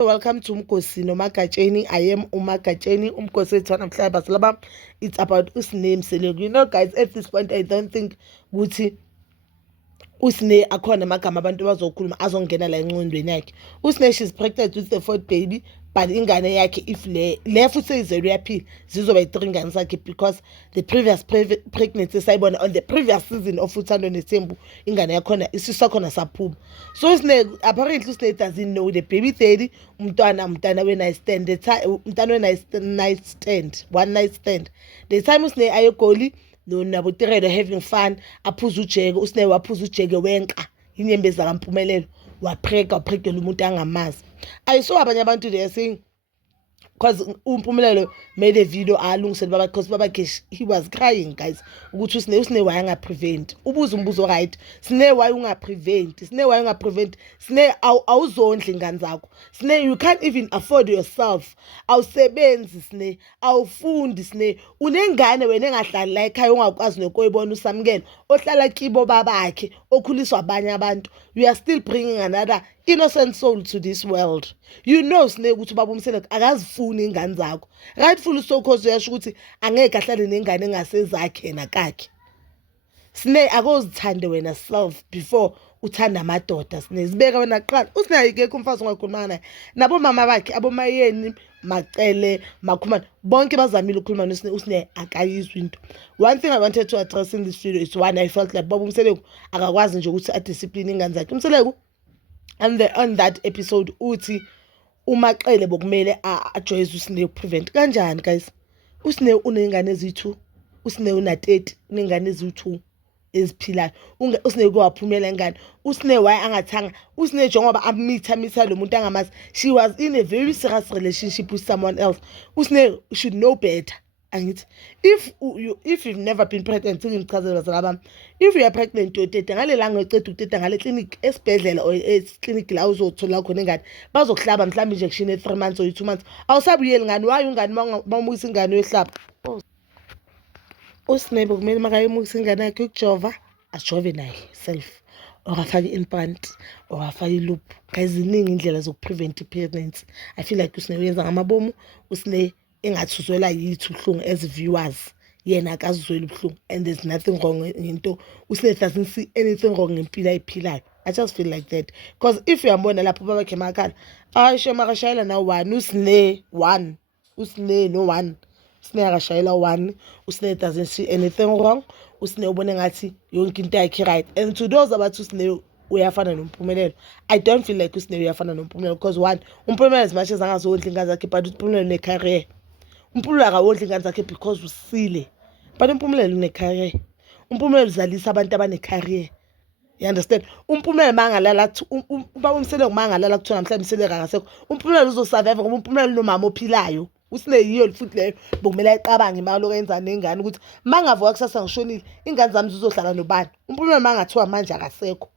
Welcome to Umkosi Nomagatsheni. I am Umagatsheni. Umkosi namhlanje basilaba. It's about Usne Mseleku. You know, guys, at this point I don't think ukuthi Usne akhona amagama abantu bazokhuluma azongena la enqondweni yakhe. Usne, she's pregnant with the fourth baby, but ingane yakhe if le futhi izelwe yaphila zizoba i3 ngane sakhe because the previous pregnancy sayibona on the previous season of Uthando Nesembu ingane yakhona isisu sakhona saphuma. So Usne apparently Usne doesn't know the baby daddy umntwana we night stand, the time umntwana we night stand, one night stand. The time Usne ayegoli no nabotirelo having fun aphuza ujeke. Usne waphuza ujeke wenka inyembeza kaMphumelelo waphrekela umuntu angamazi. I saw abanye abantu they saying because uMphumelelo made a video alungisela baba because baba he was crying, guys, ukuthi Usne why anga prevent ubuza umbuzo right. Sine why unga prevent, sine awuzondla ingane zakho, sine you can't even afford yourself, awusebenzi, sine awufundi, sine unengane wena engahlali la ekhaya ongakwazi nokoyibona usamukela ohlala kibo babakhe okhuliswa abanye abantu. You are still bringing another innocent soul to this world. You know sine ukuthi baba Umseleku akazifuni ingane zakho. Rightfully so, cause uyasho ukuthi angeke ahlale nengane engasezakhe nakakhe. Sine akozithande wena self before uthanda amadoda. Sine zibeka wena kuqala. Usine ayikho umfazi ongakhuluma naye. Nabo mama bakhe abomayeni Macele Makhumana bonke bazamile ukukhuluma noSine. Usine akayizwe into. One thing I wanted to address in this video is one, I felt like baba Umseleku akakwazi nje ukuthi adiscipline ingane zakhe. Umseleku on that episode uthi uMacele bokumele ajoyeze Usine prevent kanjani, guys? Usine unengane ezithu, Usine una30 unengane ezithu eziphilayo. Usine kwaphumela ingane. Usine why angathanga? Usine njengoba amitha lo muntu angamazi. She was in a very serious relationship with someone else. Usine should know better. And if you've never been pregnant, if you are pregnant uteta ngale langa uqeda uteta ngale clinic esibhedlela or clinic la uzothola khona ingane bazokuhlaba mhlawumbe injection e3 months or 2 months awusabuyeli ngani wayo ingane mawumuyisa ingane yohlaba. Usine bokumele makayimuyisa ingane yakhe ukujova ajove naye self or afake implant or afake loop. Guys, ziningi indlela zokuprevent pregnancy. I feel like Usine uyenza ngamabomu. Usine engathuzwela yithu uhlungu as viewers yena akazizwela ubuhlungu, and there's nothing wrong into Usine doesn't see anything wrong ngempilo ayiphilayo. I just feel like that because if uyambona lapho babakhe emakhala ayisho makashayela na 1 Usine 1 Usine no 1 Usine akashayela 1 Usine doesn't see anything wrong. Usine ubone ngathi yonke into yakhe right. And to those abathi Usine uyafana noMphumelelo, I don't feel like Usine uyafana noMphumelelo because one, uMphumelelo as much as angazondla ingane zakhe but uMphumelelo ne career. Umphumelelo akawondla ingane zakhe because usile, but uMphumelelo une career. UMphumelelo uzalisa abantu abane career. You understand? UMphumelelo mangalala ubaba Umseleku mangalala kuthiwa mhlawumbe Umseleku akasekho, uMphumelelo uzosurvive ngoba uMphumelelo nomama ophilayo. Usine yiyo futhi leyo bokumele ayiqabange imali lokwenza nengane ukuthi mangavuka kusasa ngishonile ingane zami zizohlala nobani. uMphumelelo mangathiwa manje akasekho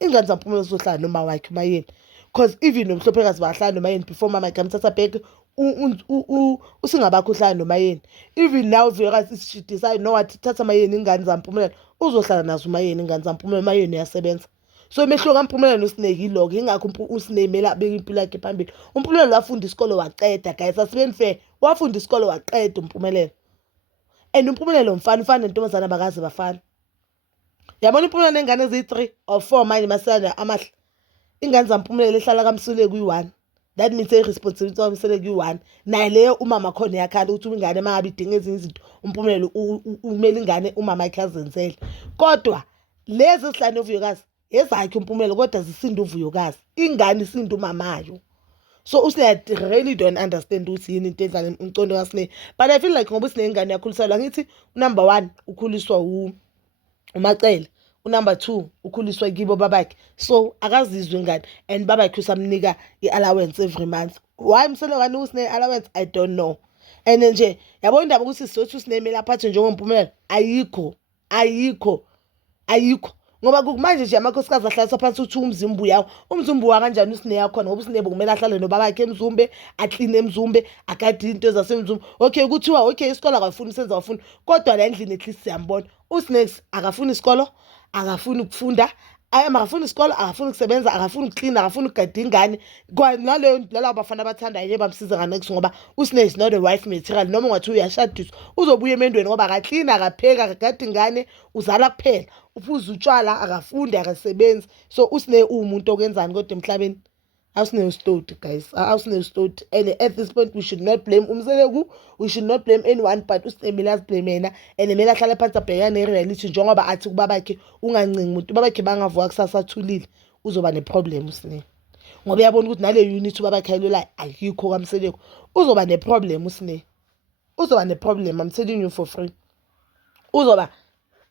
ingane zaMphumelelo zizohlala noma wakhe umayeni, because even nomhlophekazi bahlala nomayeni before mama ikamthatha back usingabakho uhlala nomayeni. Even now Vuyakazi she decide no what thatha mayeni ingane zaMphumelelo uzohlala nazo umayeni ingane zaMphumelelo mayeni uyasebenza. So emehlo kaMphumelelo noSine yiloko ingakho uSine imela abeke impilo yakhe phambili. uMphumelelo wafunda isikole waqeda, guys, asibeni fair, wafunda isikole waqeda uMphumelelo. And uMphumelelo mfana nentombazana bakaze bafana. Yabona uMphumelelo nengane ezi3 or 4 manje masana amahle. Ingane zaMphumelelo ehlala kaMseleku yi1. That means a responsibility of Umseleku yi1. Naye leyo umama khona yakhala ukuthi ingane mangabe idinga ezinye izinto uMphumelelo umele ingane umama yakhe azenzele. Kodwa lezi sihlanu uVuyakazi ezakhe uMphumelelo kodwa zisinda uVuyakazi, ingane isinda umamayo. So Usine really don't understand ukuthi yini into edlala umcondo kaSine. But I feel like ngoba Usine ingane yakhuliselwa ngithi number 1 ukhuliswa uMacele, number 2 ukhuliswa kibo babakhe, so akazizwe ingane and babakhe usamnika iallowance every month. Why Umseleku kani Usine allowance I don't know. And nje yabona indaba ukuthi sizothi Usine emela aphathe njengoMphumelelo ayikho ngoba kumanje nje amakhosikazi ahlaliswa phansi uthi umzimba uyawo. Umzimba uya kanjani Usine yakhona ngoba Usine bokumele ahlale nobabakhe eMzumbe, aclean eMzumbe, agade into zaseMzumbe. Okay kuthiwa okay isikole akafuni senza wafuna, kodwa la endlini at least siyambona Usine akafuni isikolo, akafuni ukufunda, akafuni isikole, akafuni ukusebenza, akafuni ukuklina, akafuni ukugada ingane. Naleyo laba bafana abathandayo nje bamsiza nganex ngoba uSne is not a wife material. Noma ungathi uyashadiswa uzobuya emendweni ngoba akaklina, akapheka, akagada ingane, uzala kuphela, uphuza utshwala, akafundi, akasebenzi. So uSne umuntu okwenzani kodwa emhlabeni? Awusine usitoti guys, awusine usitoti. And at this point we should not blame uMseleku, we should not blame anyone, but uSnemile asiblame yena. And kumele ahlale phansi abhekane nereality njengoba athi kubabakhe ungancingi umuntu, ubabakhe bangavuka kusasa athulile, uzoba neproblem uSne. Ngoba uyabona ukuthi nale unit ubabakhe ayilula ayikho kaMseleku, uzoba neproblem uSne. Uzoba neproblem, I'm telling you for free. Uzoba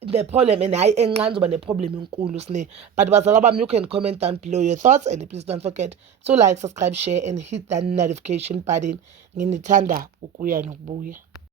the problem, and I encounter the problem in Kulusne. But Bazalabam, you can comment down below your thoughts, and please don't forget to like, subscribe, share, and hit that notification button. Nginithanda ukuya nokubuya.